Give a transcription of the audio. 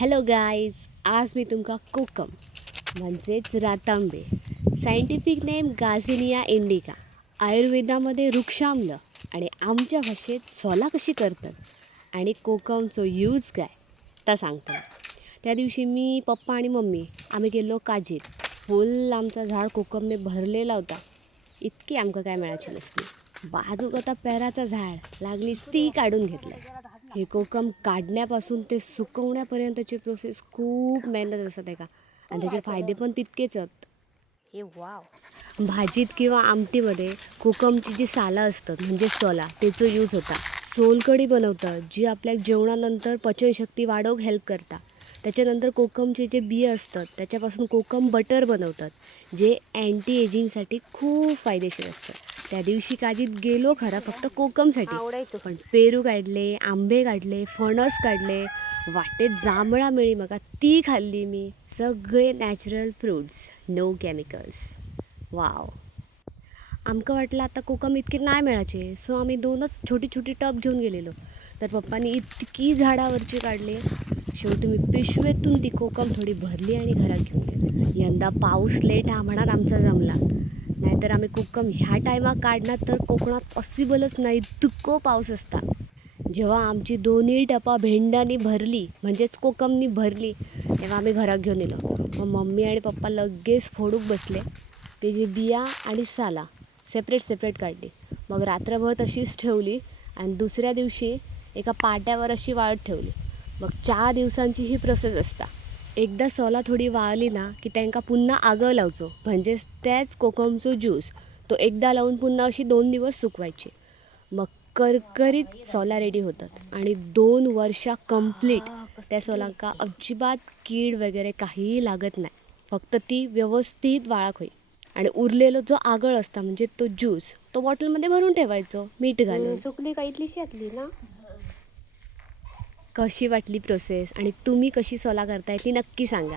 Hello guys, आज मी तुमका कोकम म्हणजेच रातांबे, सायंटिफिक नेम गाझिनिया इंडिका, आयुर्वेदामध्ये वृक्षाम्ल आणि आमच्या भाषेत सोला कशी करतात आणि कोकमचो यूज काय ता सांगता. त्या दिवशी मी, पप्पा आणि मम्मी आम्ही गेलो काजीत. फुल आमचा झाड कोकमने भरलेला होता. इतकी आमका काय मिळायची नसती. बाजूक आता पेराचा झाड लागली ती काढून घेतलं. हे कोकम काढण्यापासून ते सुकवण्यापर्यंतची प्रोसेस खूप मेहनत असतात का, आणि त्याचे फायदे पण तितकेच आहेत. हे वाव. भाजीत किंवा आमटीमध्ये कोकमची जी सालं असतात म्हणजे सोला त्याचा यूज होता. सोलकढी बनवतात जी आपल्या जेवणानंतर पचनशक्ती वाढवूक हेल्प करता. त्याच्यानंतर कोकमचे जे बिये असतात त्याच्यापासून कोकम बटर बनवतात जे अँटी एजिंगसाठी खूप फायदेशीर असतं. त्या दिवशी काजीत गेलो खरा फक्त कोकमसाठी, आवडायचो पण पेरू काढले, आंबे काढले, फणस काढले, वाटेत जांभळा मिळी मका ती खाल्ली मी. सगळे natural fruits, no chemicals. Wow. आमका वाटलं आता कोकम इतके नाही मिळाचे, सो आम्ही 2च छोटी छोटी टब घेऊन गेलेलो. तर पप्पानी इतकी झाडावरची काढली. शेवटी मी पिशवेतून ती कोकम थोडी भरली आणि घरात घेऊन गेले. यंदा पाऊस लेट हा म्हणत आमचा जमला, नाहीतर आम्ही कोकम ह्या टायमात काढणार तर कोकणात पॉसिबलच नाही, इतको पाऊस असता. जेव्हा आमची दोन्ही टपा भेंड्यानी भरली म्हणजेच कोकमनी भरली तेव्हा आम्ही घरात घेऊन येलो. मग मम्मी आणि पप्पा लगेच फोडूक बसले. त्याची बिया आणि साला सेपरेट काढली. मग रात्रभर तशीच ठेवली आणि दुसऱ्या दिवशी एका पाट्यावर अशी वाळत ठेवली. मग 4 दिवसांची ही प्रोसेस असता. एकदा सोला थोडी वाळली ना की त्यांका पुन्हा आगं लावचो, म्हणजेच त्याच कोकमचो ज्यूस तो एकदा लावून पुन्हा अशी 2 दिवस सुकवायची. मग करकरीत सोला रेडी होतात आणि 2 वर्षा कंप्लीट त्या सोलांका अजिबात कीड वगैरे काहीही लागत नाही. फक्त ती व्यवस्थित वाळख होई आणि उरलेलो जो आगळ असता म्हणजे तो ज्यूस तो बॉटलमध्ये भरून ठेवायचो मीठ घालून. सुकली का इथलीशी यातली ना. कशी वाटली प्रोसेस आणि तुम्ही कशी सोला करताय ती नक्की सांगा.